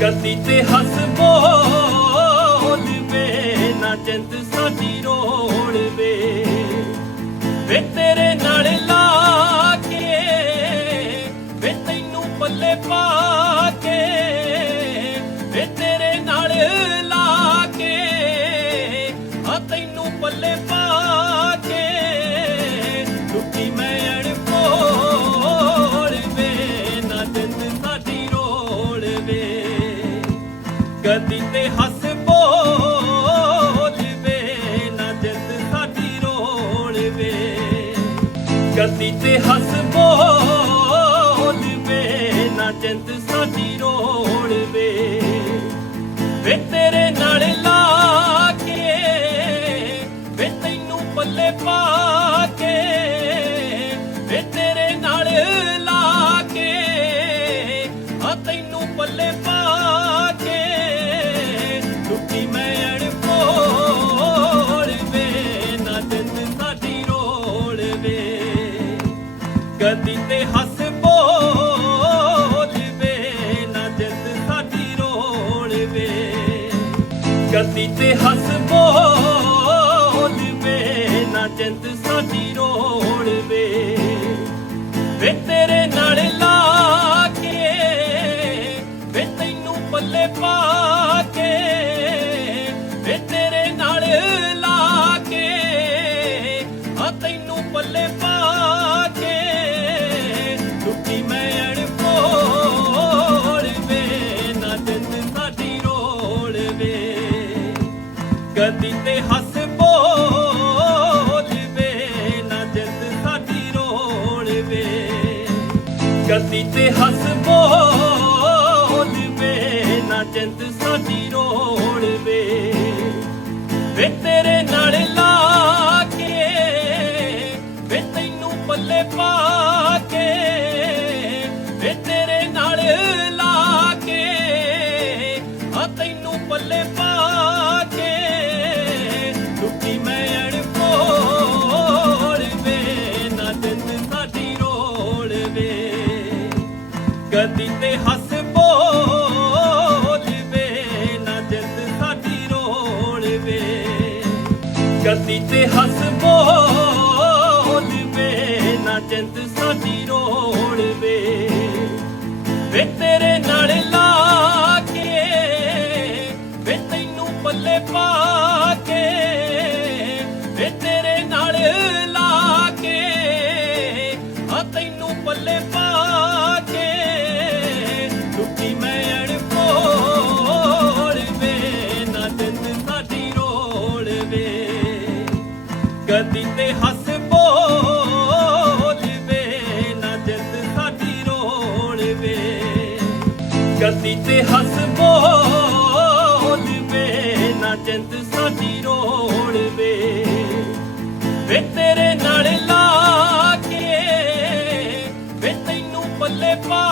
ਗਲਤੀ ਤੇ ਹੱਸ ਬੋਲ ਵੇ ਨਾ ਚੰਦ ਸਾਡੀ ਰੋੜ ਵੇ। ਵੇ ਗਦੀ ਤੇ ਹੱਸ ਬੋਲਵੇ, ਨਾ ਜਿੰਦ ਸਾਡੀ ਰੋੜ ਵੇ ਤੇ ਹੱਸ ਬੋਲਵੇ, ਨਾ ਜਿੰਦ ਸਾਡੀ ਰੋੜ ਵੇ ਵੇ ਤੇਰੇ ਨਾਲ ਲਾ ਕੇ, ਵੇ ਤੈਨੂੰ ਪੱਲੇ ਪਾ ਗਦੀ ਤੇ ਤੇ ਹੱਸ ਬੋਲ ਵੇ ਨਾ ਜਿੰਦ ਸਾਡੀ ਰੋਲ ਵੇ। ਗਦੀ ਤੇ ਹੱਸ ਬੋਲ ਵੇ ਨਾ ਜਿੰਦ ਸਾਡੀ ਰੋਲ ਗਦੀ ਤੇ ਹੱਸ ਬੋਲ ਵੇ, ਨਾ ਜਿੰਦ ਸਾਡੀ ਰੋਲਵੇ ਵੇ। ਤੇ ਹੱਸ ਬੋਲ ਵੇ, ਨਾ ਜਿੰਦ ਸਾਡੀ ਰੋਲ ਵੇ ਤੇਰੇ ਨਾਲ ਲਾ ਕੇ, ਵੇ ਤੈਨੂੰ ਪੱਲੇ ਪਾ ਕੇ, ਵੇ ਤੇਰੇ ਨਾਲ ਲਾ ਕੇ, ਆ ਤੈਨੂੰ ਪੱਲੇ ਪਾ ਗਦੀ ਤੇ ਹੱਸ ਬੋਲ ਨਾ ਜਿੰਦ ਸਾਡੀ ਰੋਲਵੇ ਵੇ ਤੇਰੇ ਨਾਲ ਲਾ ਕੇ, ਵੇ ਤੈਨੂੰ ਪੱਲੇ ਪਾ